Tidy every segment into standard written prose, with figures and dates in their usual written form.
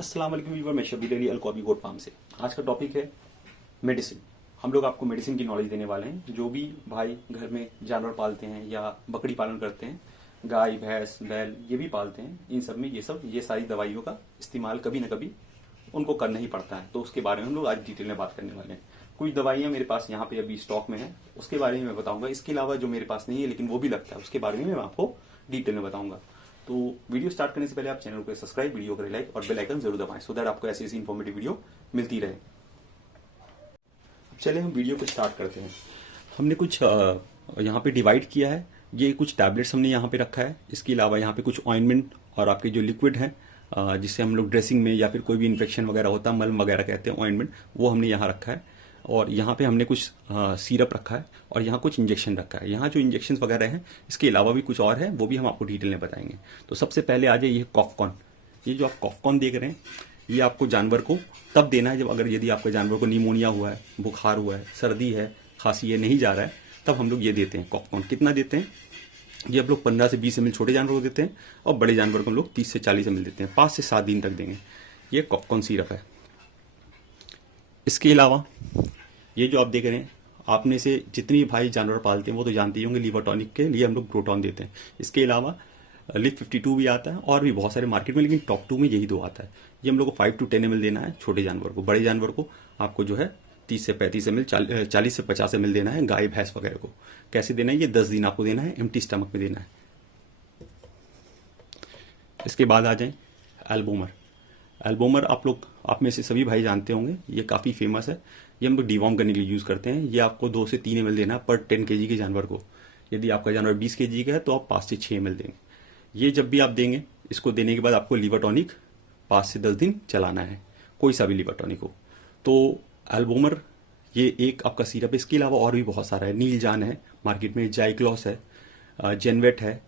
अस्सलाम वालेकुम व्यूअर, मैं शबीर अली अलकौबी गोट फार्म से। आज का टॉपिक है मेडिसिन। हम लोग आपको मेडिसिन की नॉलेज देने वाले हैं। जो भी भाई घर में जानवर पालते हैं या बकरी पालन करते हैं, गाय भैंस बैल ये भी पालते हैं, इन सब में ये सारी दवाइयों का इस्तेमाल कभी ना कभी उनको करना ही पड़ता है। तो उसके बारे में हम लोग आज डिटेल में बात करने वाले हैं। कुछ दवाइयाँ मेरे पास यहाँ पे अभी स्टॉक में है, उसके बारे में मैं बताऊंगा। इसके अलावा जो मेरे पास नहीं है लेकिन वो भी लगता है, उसके बारे में मैं आपको डिटेल में बताऊंगा। तो वीडियो स्टार्ट करने से पहले आप चैनल को सब्सक्राइब, वीडियो करें लाइक और बेल आइकन जरूर दबाएं, सो दैट आपको ऐसी इन्फॉर्मेटिव वीडियो मिलती रहे। अब चले हम वीडियो को स्टार्ट करते हैं। हमने कुछ यहाँ पे डिवाइड किया है। ये कुछ टैबलेट्स हमने यहाँ पे रखा है। इसके अलावा यहाँ पे कुछ ऑइंटमेंट और आपके जो लिक्विड है जिससे हम लोग ड्रेसिंग में या फिर कोई भी इन्फेक्शन वगैरह होता है, मलम वगैरह कहते हैं ऑइंटमेंट, वो हमने यहाँ रखा है। और यहाँ पे हमने कुछ सिरप रखा है और यहाँ कुछ इंजेक्शन रखा है। यहाँ जो इंजेक्शन वगैरह हैं इसके अलावा भी कुछ और है, वो भी हम आपको डिटेल में बताएंगे। तो सबसे पहले आ जाए ये कॉफकॉन। ये जो आप कॉफकॉन देख रहे हैं ये आपको जानवर को तब देना है जब यदि आपके जानवर को निमोनिया हुआ है, बुखार हुआ है, सर्दी है, खांसी है, नहीं जा रहा है, तब हम लोग ये देते हैं कॉफकॉन। कितना देते हैं? ये हम लोग 15 से 20 ml छोटे जानवर को देते हैं और बड़े जानवर को हम लोग 30 से 40 ml देते हैं। 5 से 7 दिन तक देंगे। ये कॉफकॉन सिरप है। इसके अलावा ये जो आप देख रहे हैं, आपने से जितनी भाई जानवर पालते हैं वो तो जानते ही होंगे, लीवर टॉनिक के लिए हम लोग प्रोटॉन देते हैं। इसके अलावा लिप 52 भी आता है और भी बहुत सारे मार्केट में, लेकिन टॉप 2 में यही दो आता है। ये हम लोग को 5 to 10 ml देना है छोटे जानवर को। बड़े जानवर को आपको जो है 30 से 35 ml, 40 से 50 ml देना है। गाय भैंस वगैरह को कैसे देना है? ये 10 दिन आपको देना है, एम्प्टी स्टमक में देना है। इसके बाद आ जाए एल्बोमर। एल्बोमर आप में से सभी भाई जानते होंगे, ये काफ़ी फेमस है। ये हम लोग डिवॉर्म करने के लिए यूज़ करते हैं। ये आपको 2 से 3 ml देना है पर 10 kg के जानवर को। यदि आपका जानवर 20 kg का है तो आप 5 से 6 ml देंगे। ये जब भी आप देंगे, इसको देने के बाद आपको लीवर टॉनिक 5 से 10 दिन चलाना है, कोई सा भी लीवर टॉनिक हो। तो एल्बोमर ये एक आपका सिरप है। इसके अलावा और भी बहुत सारा है। नीलजान है मार्केट में, जाइक्लॉस है, जेनवेट है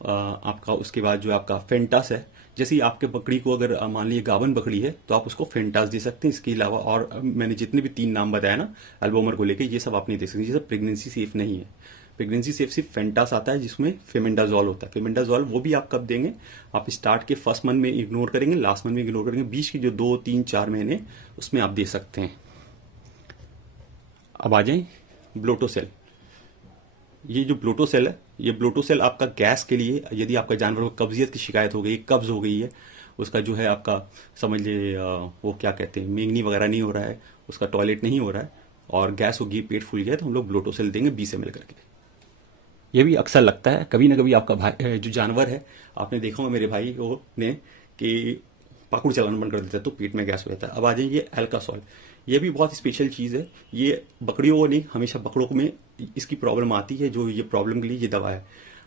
आपका। उसके बाद जो आपका फेंटास है। जैसे ही आपके बकरी को अगर मान लीजिए गावन बकरी है तो आप उसको फेंटास दे सकते हैं। इसके अलावा और मैंने जितने भी 3 नाम बताया ना एल्बोमर को लेके, ये सब आप नहीं दे सकते। ये सब प्रेगनेंसी सेफ नहीं है। प्रेगनेंसी सेफ सिर्फ फेंटास आता है जिसमें फेमेंडाजोल होता है। फेमेंडाजोल वो भी आप कब देंगे? आप स्टार्ट के फर्स्ट मंथ में इग्नोर करेंगे, लास्ट मंथ में इग्नोर करेंगे, बीच के जो 2, 3, 4 महीने उसमें आप दे सकते हैं। अब आ जाए ब्लोटोसेल। ये जो ब्लोटोसेल है, ये ब्लोटोसेल आपका गैस के लिए, यदि आपका जानवर को कब्जियत की शिकायत हो गई, कब्ज हो गई है, उसका जो है आपका समझ लीजिए वो क्या कहते हैं, मेंगनी वगैरह नहीं हो रहा है, उसका टॉयलेट नहीं हो रहा है और गैस होगी, पेट फूल गया, तो हम लोग ब्लोटोसेल देंगे 20 ml करके। ये भी अक्सर लगता है कभी ना कभी आपका भाई जो जानवर है, आपने देखा होगा मेरे भाई वो ने कि पाकुड़ चलाना बंद कर देता है तो पेट में गैस हो जाता है। अब आ जाए ये एल्कासोल। ये भी बहुत स्पेशल चीज़ है। ये बकरियों को नहीं, हमेशा बकरों में इसकी प्रॉब्लम आती है। जो ये प्रॉब्लम के लिए ये दवा है।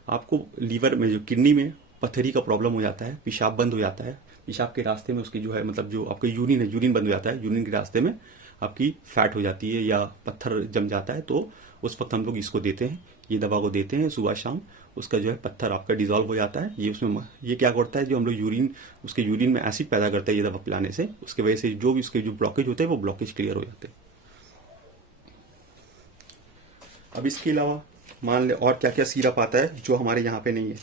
आपको लीवर में, जो किडनी में पत्थरी का प्रॉब्लम हो जाता है, पेशाब बंद हो जाता है, पेशाब के रास्ते में उसकी जो है मतलब जो आपका यूरिन है, यूरिन बंद हो जाता है, यूरिन के रास्ते में आपकी फैट हो जाती है या पत्थर जम जाता है, तो उस वक्त हम लोग इसको देते हैं, ये दवा को देते हैं सुबह शाम। उसका जो है पत्थर आपका डिजॉल्व हो जाता है। ये उसमें ये क्या करता है, जो हम लोग यूरिन, उसके यूरिन में एसिड पैदा करता है ये दवा पिलाने से। उसकी वजह से जो भी उसके जो ब्लॉकेज होते हैं वो ब्लॉकेज क्लियर हो जाते हैं। अब इसके अलावा मान ले और क्या क्या सिरप आता है जो हमारे यहाँ पे नहीं है,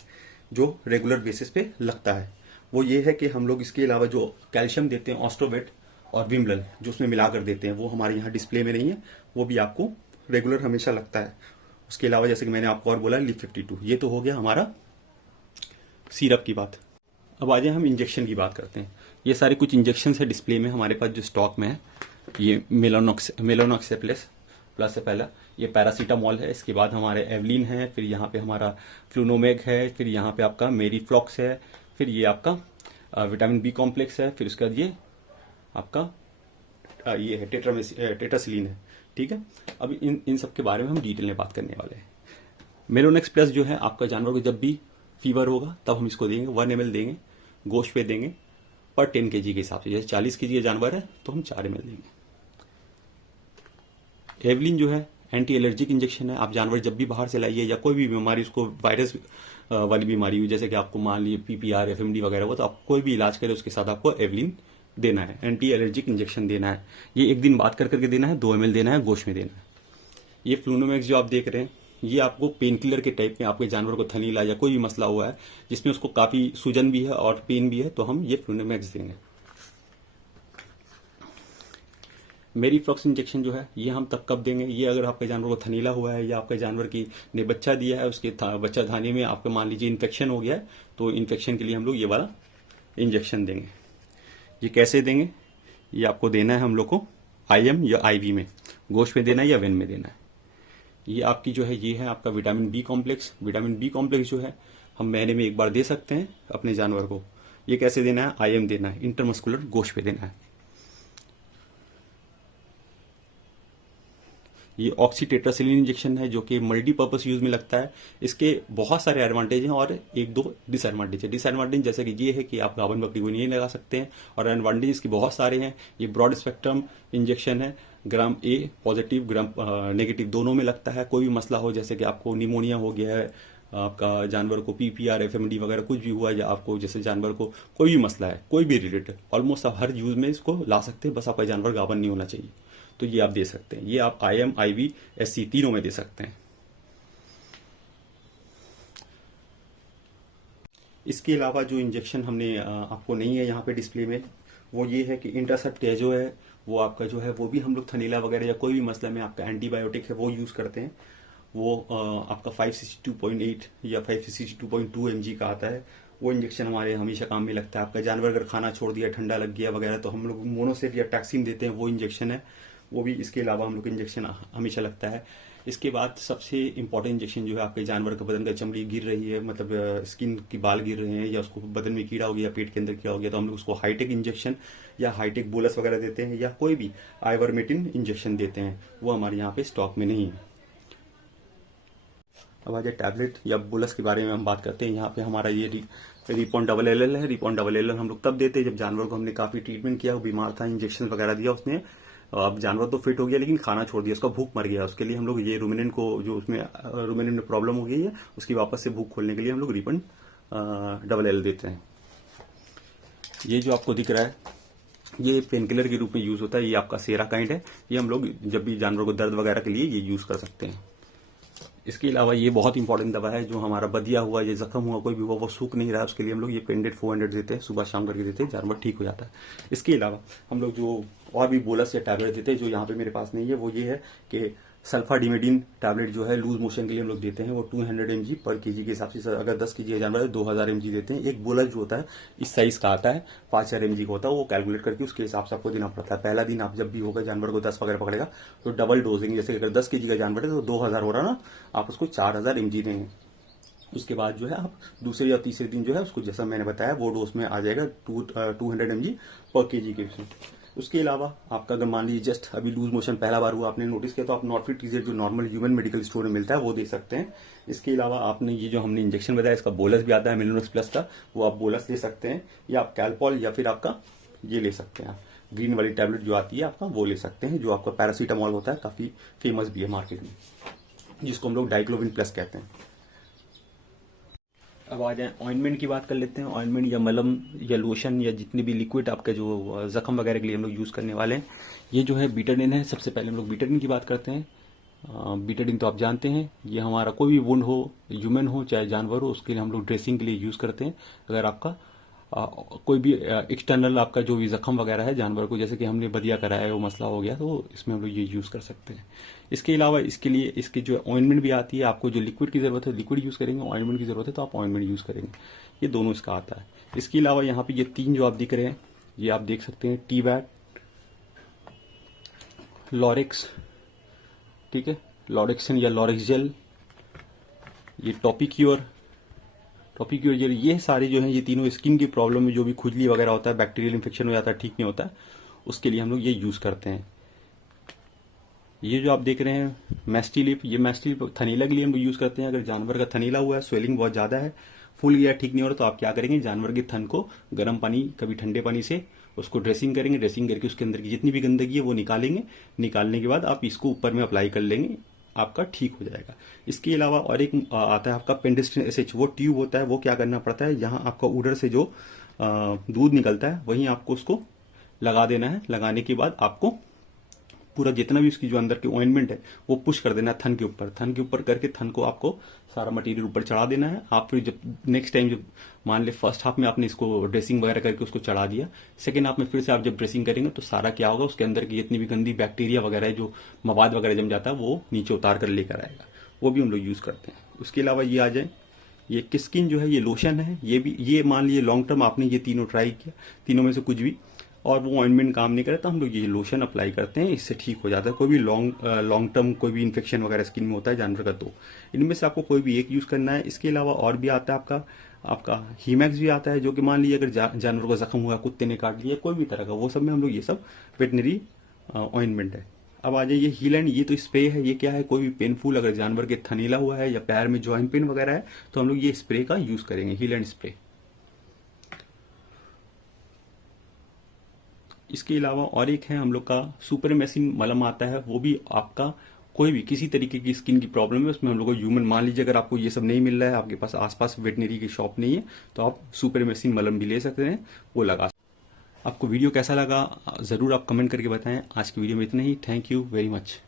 जो रेगुलर बेसिस पे लगता है। वो ये है कि हम लोग इसके अलावा जो कैल्शियम देते हैं, ऑस्ट्रोवेट और विमलन, जो उसमें मिला कर देते हैं, वो हमारे यहाँ डिस्प्ले में नहीं है, वो भी आपको रेगुलर हमेशा लगता है। उसके अलावा जैसे कि मैंने आपको और बोला लिप 52, ये तो हो गया हमारा सिरप की बात। अब आ जाए हम इंजेक्शन की बात करते हैं। ये सारे कुछ इंजेक्शन है डिस्प्ले में हमारे पास जो स्टॉक में है। ये मेलोनॉक्सेप्लेस प्लस से पहला ये पैरासीटामॉल है। इसके बाद हमारे एवलिन है, फिर यहाँ पे हमारा फ्लूनोमेग है, फिर यहाँ पे आपका मेरीफ्लॉक्स है, फिर ये आपका विटामिन बी कॉम्प्लेक्स है, फिर उसके बाद ये आपका ये है टेट्रासिलिन है। ठीक है। अब इन सब के बारे में हम डिटेल में बात करने वाले हैं। मेलोनेक्स प्लस जो है आपका जानवर को जब भी फीवर होगा तब हम इसको देंगे, 1 ml देंगे, गोश्त पे देंगे पर 10 kg के हिसाब से। जैसे 40 kg का जानवर है तो हम 4 ml देंगे। एवलिन जो है एंटी एलर्जिक इंजेक्शन है। आप जानवर जब भी बाहर से लाइए या कोई भी बीमारी, उसको वायरस वाली बीमारी हुई, जैसे कि आपको मान लीजिए PPR, FMD वगैरह हो, तो आप कोई भी इलाज करें उसके साथ आपको एवलिन देना है, एंटी एलर्जिक इंजेक्शन देना है। ये एक दिन बाद करके देना है, 2 ml देना है, गोश्त में देना है। ये फ्लूनोमैक्स जो आप देख रहे हैं, ये आपको पेन किलर के टाइप में, आपके जानवर को थनीला या कोई भी मसला हुआ है जिसमें उसको काफ़ी सूजन भी है और पेन भी है, तो हम ये फ्लूनोमैक्स देंगे। मेरीफ्लॉक्स इंजेक्शन जो है ये हम तब कब देंगे, ये अगर आपके जानवर को थनीला हुआ है या आपके जानवर की ने बच्चा दिया है, उसके बच्चा धानी में आपका मान लीजिए इन्फेक्शन हो गया है, तो इन्फेक्शन के लिए हम लोग ये वाला इंजेक्शन देंगे। ये कैसे देंगे, ये आपको देना है हम लोग को IM या IV में, गोश्त में देना है या वेन में देना है। ये आपकी जो है ये है आपका vitamin B complex. Vitamin B complex जो है हम महीने में एक बार दे सकते हैं अपने जानवर को। ये कैसे देना है, IM देना है, इंटरमस्कुलर गोश्त पे देना है। ये ऑक्सीटेट्रासिलिन इंजेक्शन है जो कि मल्टीपर्पस यूज में लगता है। इसके बहुत सारे एडवांटेज हैं और एक दो डिसएडवांटेज है। डिसएडवांटेज जैसे कि ये है कि आप गाभिन बकरी को नहीं लगा सकते हैं, और एडवांटेज इसके बहुत सारे हैं। ये ब्रॉड स्पेक्ट्रम इंजेक्शन है, ग्राम A पॉजिटिव ग्राम नेगेटिव दोनों में लगता है। कोई भी मसला हो, जैसे कि आपको निमोनिया हो गया है, आपका जानवर को PPR FMD वगैरह कुछ भी हुआ है, या आपको जैसे जानवर को कोई भी मसला है, कोई भी रिलेटेड, ऑलमोस्ट आप हर यूज में इसको ला सकते हैं, बस आपका जानवर गाभिन नहीं होना चाहिए। तो ये आप दे सकते हैं। ये आप IM IV SC तीनों में दे सकते हैं। इसके अलावा जो इंजेक्शन हमने आपको नहीं है यहाँ पे डिस्प्ले में, वो ये है कि इंटरसेप्ट जो है वो आपका जो है वो भी हम लोग थनीला वगैरह या कोई भी मसला में आपका एंटीबायोटिक है वो यूज करते हैं। वो आपका 562.8 या 562.2 mg का आता है। वो इंजेक्शन हमारे हमेशा काम में लगता है। आपका जानवर अगर खाना छोड़ दिया, ठंडा लग गया वगैरह, तो हम लोग मोनोसेट या टैक्सिन देते हैं, वो इंजेक्शन है वो भी। इसके अलावा हम लोग इंजेक्शन हमेशा लगता है। इसके बाद सबसे इंपॉर्टेंट इंजेक्शन जो है, आपके जानवर का बदन का चमड़ी गिर रही है, मतलब स्किन की बाल गिर रहे हैं, या उसको बदन में कीड़ा हो गया, पेट के अंदर कीड़ा हो गया, तो हम लोग उसको हाईटेक इंजेक्शन या हाईटेक बोलस वगैरह देते हैं, या कोई भी आइवरमेक्टिन इंजेक्शन देते हैं। वो हमारे यहाँ पे स्टॉक में नहीं है। अब आ जाए टैबलेट या बोलस के बारे में हम बात करते हैं। यहाँ पे हमारा ये रिपॉन LL है। रिपॉन LL हम लोग तब देते हैं जब जानवर को हमने काफी ट्रीटमेंट किया, वो बीमार था, इंजेक्शन वगैरह दिया उसने, अब जानवर तो फिट हो गया लेकिन खाना छोड़ दिया, उसका भूख मर गया। उसके लिए हम लोग ये रूमिनेंट को, जो उसमें रूमिनेंट में प्रॉब्लम हो गई है, उसकी वापस से भूख खोलने के लिए हम लोग रिपॉन LL देते हैं। ये जो आपको दिख रहा है ये पेन किलर के रूप में यूज होता है। ये आपका सेराकाइंड है। ये हम लोग जब भी जानवर को दर्द वगैरह के लिए ये यूज कर सकते हैं। इसके अलावा ये बहुत इंपॉर्टेंट दवा है, जो हमारा बदिया हुआ, ये जख्म हुआ, कोई भी हुआ, वो सूख नहीं रहा है, उसके लिए हम लोग ये पेंडेड 400 देते हैं, सुबह शाम करके देते हैं, जानवर ठीक हो जाता है। इसके अलावा हम लोग जो और भी बोलस या टैबलेट देते हैं, जो यहाँ पे मेरे पास नहीं है, वो ये है कि सल्फाडिमेडिन टैबलेट जो है लूज मोशन के लिए हम लोग देते हैं। वो 200 mg पर kg के हिसाब से, अगर 10 kg जानवर है 2000 mg देते हैं। एक बोलस जो होता है इस साइज का आता है, 5000 mg का होता है, वो कैलकुलेट करके उसके हिसाब से आपको देना पड़ता है। पहला दिन आप जब भी होगा जानवर को 10 वगैरह पकड़ेगा तो डबल डोजिंग, जैसे अगर 10 kg का जानवर है तो 2000 हो रहा ना, आप उसको 4000 mg देंगे। उसके बाद जो है आप दूसरे या तीसरे दिन जो है उसको, जैसा मैंने बताया, वो डोज में आ जाएगा 200 mg पर kg के उसमें। उसके अलावा आपका अगर मान लीजिए जस्ट अभी लूज मोशन पहला बार हुआ, आपने नोटिस किया, तो आप नॉर्फिट टीजेट जो नॉर्मल ह्यूमन मेडिकल स्टोर में मिलता है वो दे सकते हैं। इसके अलावा आपने ये जो हमने इंजेक्शन बताया, इसका बोलस भी आता है मिलिनोस प्लस का, वो आप बोलस ले सकते हैं, या आप कैलपॉल या फिर आपका ये ले सकते हैं, ग्रीन वाली टैबलेट जो आती है आपका, वो ले सकते हैं, जो आपका पैरासीटामॉल होता है, काफी फेमस भी है मार्केट में, जिसको हम लोग डाइक्लोविन प्लस कहते हैं। अब आ जाए ऑइंटमेंट की बात कर लेते हैं। ऑइंटमेंट या मलम या लोशन या जितनी भी लिक्विड आपके जो जख्म वगैरह के लिए हम लोग यूज़ करने वाले हैं, ये जो है बीटाडिन है। सबसे पहले हम लोग बीटाडिन की बात करते हैं। बीटाडिन तो आप जानते हैं, ये हमारा कोई भी वुंड हो, ह्यूमन हो चाहे जानवर हो, उसके लिए हम लोग ड्रेसिंग के लिए यूज़ करते हैं। अगर आपका कोई भी एक्सटर्नल आपका जो भी जख्म वगैरह है जानवर को, जैसे कि हमने बदिया कराया है, वो मसला हो गया, तो इसमें हम लोग ये यूज़ कर सकते हैं। इसके अलावा इसके लिए इसकी जो ऑइंटमेंट भी आती है, आपको जो लिक्विड की जरूरत है लिक्विड यूज़ करेंगे, ऑइंटमेंट की जरूरत है तो आप ऑइंटमेंट यूज़ करेंगे। ये दोनों इसका आता है। इसके अलावा यहाँ पे ये तीन जो आप दिख रहे हैं, ये आप देख सकते हैं, टी-बैट, लॉरेक्स, ठीक है, लॉरेक्सन या लॉरेक्स जेल, ये टॉपिक्योर जेल, ये सारे जो हैं ये तीनों स्किन की प्रॉब्लम में जो भी खुजली वगैरह होता है, बैक्टीरियल इन्फेक्शन हो जाता है, ठीक नहीं होता है, उसके लिए हम लोग ये यूज़ करते हैं। ये जो आप देख रहे हैं मैस्टिलिप, ये मैस्टिलिप थनीला के लिए हम लोग यूज़ करते हैं। अगर जानवर का थनीला हुआ है, स्वेलिंग बहुत ज़्यादा है, फूल गया, ठीक नहीं हो रहा, तो आप क्या करेंगे, जानवर के थन को गर्म पानी, कभी ठंडे पानी से उसको ड्रेसिंग करेंगे, ड्रेसिंग करके उसके अंदर की जितनी भी गंदगी है वो निकालेंगे। निकालने के बाद आप इसको ऊपर में अप्लाई कर लेंगे, आपका ठीक हो जाएगा। इसके अलावा और एक आता है आपका पेंडिस्टिन SH, वो ट्यूब होता है, वो क्या करना पड़ता है, यहाँ आपका उडर से जो दूध निकलता है वहीं आपको उसको लगा देना है। लगाने के बाद आपको पूरा जितना भी उसकी जो अंदर की ऑइंटमेंट है वो पुश कर देना है थन के ऊपर करके थन को आपको सारा मटेरियल ऊपर चढ़ा देना है। आप फिर जब नेक्स्ट टाइम जब मान ले फर्स्ट हाफ में आपने इसको ड्रेसिंग वगैरह करके उसको चढ़ा दिया, सेकेंड हाफ में फिर से आप जब ड्रेसिंग करेंगे तो सारा क्या होगा, उसके अंदर की जितनी भी गंदी बैक्टीरिया वगैरह है, जो मवाद वगैरह जम जाता है, वो नीचे उतार कर लेकर आएगा। वो भी हम लोग यूज करते हैं। उसके अलावा ये आ जाए, ये किस्किन जो है ये लोशन है, ये भी ये मान लीजिए लॉन्ग टर्म आपने ये तीनों ट्राई किया, तीनों में से कुछ भी, और वो ऑइंटमेंट काम नहीं करे तो हम लोग ये लोशन अप्लाई करते हैं, इससे ठीक हो जाता है। कोई भी लॉन्ग टर्म कोई भी इन्फेक्शन वगैरह स्किन में होता है जानवर का, तो इनमें से आपको कोई भी एक यूज करना है। इसके अलावा और भी आता है आपका हीमैक्स भी आता है, जो कि मान लीजिए अगर जानवर को जख्म हुआ, कुत्ते ने काट लिया, कोई भी तरह का, वो सब में हम लोग ये सब वेटनरी ऑइंटमेंट है। अब आ जाइए हील एंड, ये तो स्प्रे है। ये क्या है, कोई भी पेनफुल अगर जानवर के थनीला हुआ है या पैर में जॉइंट पेन वगैरह है तो हम लोग ये स्प्रे का यूज करेंगे, हील एंड स्प्रे। इसके अलावा और एक है हम लोग का सुपरमेसिन मलम आता है, वो भी आपका कोई भी किसी तरीके की स्किन की प्रॉब्लम है उसमें हम लोग को ह्यूमन, मान लीजिए अगर आपको ये सब नहीं मिल रहा है, आपके पास आसपास वेटनरी की शॉप नहीं है, तो आप सुपरमेसिन मलम भी ले सकते हैं, वो लगा। आपको वीडियो कैसा लगा जरूर आप कमेंट करके बताएं। आज की वीडियो में इतना ही। Thank you very much.